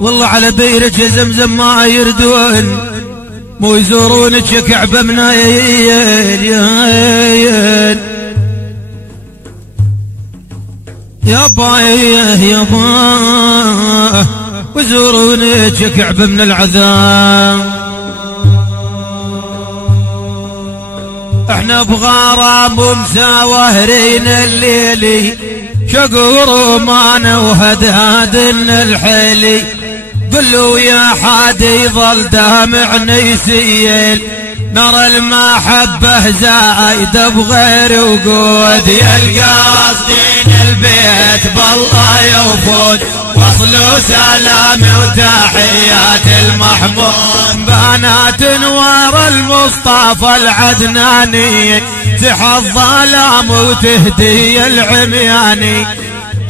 والله على بيرك يا زمزم ما يردون مو يزورونك يا كعبة منايل يا با ويزورونك يا كعبة من العذاب. احنا بغرام ومساوهرين الليلي شقور ومانا وهدهادن الحلي قلوا يا حادي يظل دامعنا يسيل نرى المحبة زايدة بغير وقود يا القاصدين البيت بالله يوفون وصلوا سلامي وتحيات المحمود بنات نوار المصطفى العدناني تحى الظلام وتهدي العمياني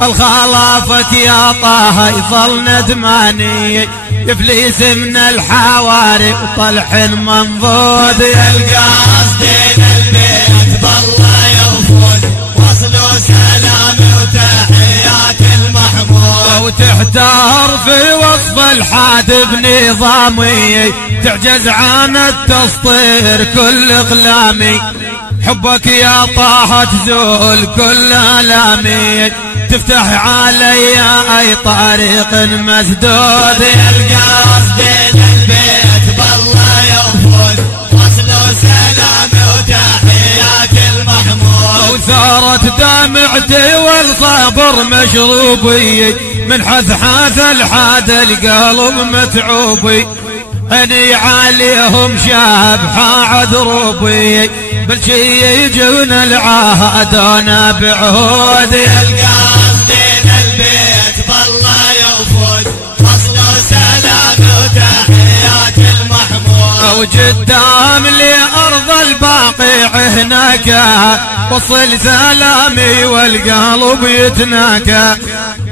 الخلافك يا طه يظل ندماني يفليس من الحواري وطلح منضود يا القاصدين البيت بالله يوفون وصلوا سلامي وتحيات المحمود وتحتار في وصف الحاد بنظامي تعجز عن التسطير كل اقلامي حبك يا طه تزول كل آلامي تفتح علي اي طريق مسدود يا القاصدين البيت بالله يوفون وصلوا سلامي وتحيات المحمود وثارت دمعتي والصبر مشروبي من حثحاث الحاد القلب متعوبي عيني عليهم شابحة عذروبي بل شي يجون العهدون بعهود يا القاصدين البيت بالله يوفون وصلوا سلامي وتحيات المحمود وقدام لأرض الباقيع هناك وصل سلامي والقلب يتناكى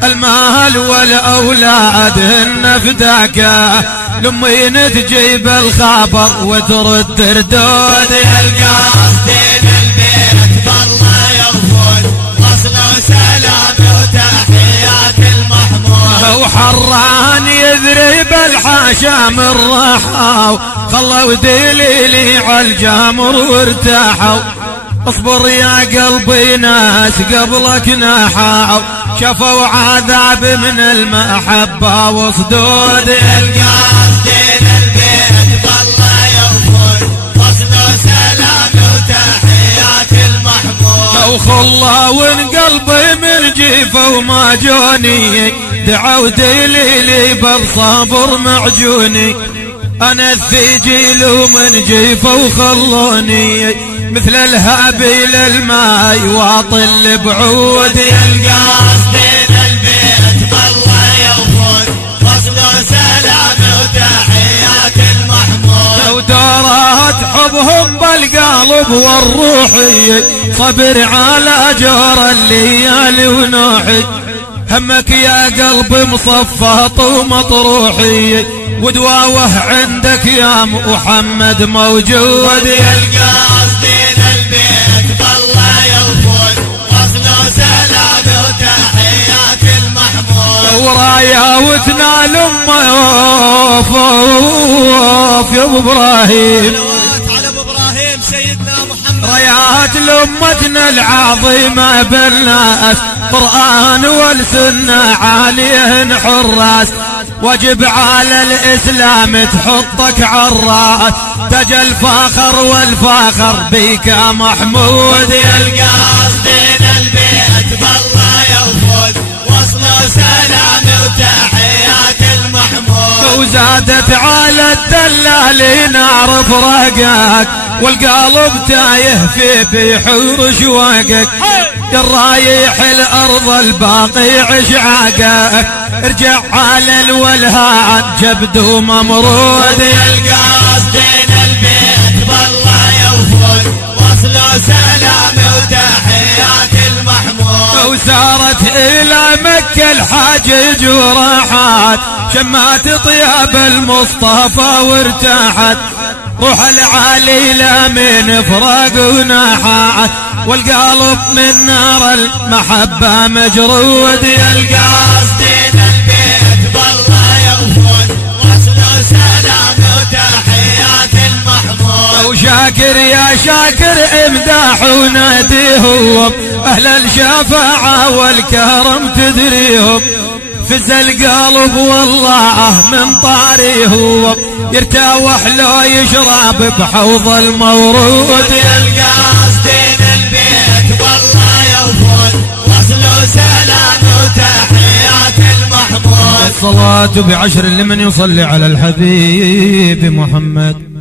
المال والأولاد هن فداكا لمين تجيب الخبر وترد ردود يا القاصدين البيت بالله يوفون وصلوا سلامي وتحيات المحمود وحران يذرب الحاشا من رحاو خلوا دليلي عالجمر وارتاحوا اصبر يا قلبي ناس قبلك نحاو شافوا عذاب من المحبة وصدود يا القاصدين البيت بالله يوفون وصلوا سلامي وتحيات المحمود وخلوا قلبي من جيفه وما جوني دعوا دليلي بالصبر معجوني انا الثجيل ومن جيفه وخلوني مثل الهابيل الماء واطل بعود يا القاصدين البيت بالله يوفون وصلوا سلامي وتحيات المحمود ودارات حبهم بالقلب والروحي صبر على جور الليالي ونوحي همك يا قلبي مصفط ومطروحي ودواوه عندك يا محمد موجود يا القاصدين البيت بالله يوفون وصلوا سلامي وتحيات المحمود ورايا وتنال أوف يا أبو إبراهيم على أبو إبراهيم سيدنا محمد رايات لأمتنا العظيمة بالناس قرآن والسنة عليهن حراس واجب على الإسلام تحطك عالراس تاج الفاخر والفاخر بيك يا محمود يا القاصدين البيت بالله يوفون وصلوا سلامي وتحيات المحمود وزادت على الدلال نعرف رقاك والقلب تايه في بحور شواقك يا الرايح الأرض الباقي عشعاقك ارجع على الولهان جبد وممرود يا القاصدين البيت بالله يوفون وصلوا سلامي وتحيات المحمود وسارت إلى مكة الحاجج وراحات شمات طياب المصطفى وارتاحت روح العليلة من فراق ونحات والقلب من نار المحبة مجرود. يا القاصدين البيت بالله يغفون وصلوا سلام وتحيات المحمود. وشاكر يا شاكر امداح وناديهم أهل الشفاعة والكرم تدريهم. فز القلب والله من طاريهم يرتاح لو يشرب بحوض المورود. يا القاصدين البيت والله يغفون وصلوا سلام وتحيات المحمود. الصلاة بعشر لمن يصلي على الحبيب محمد.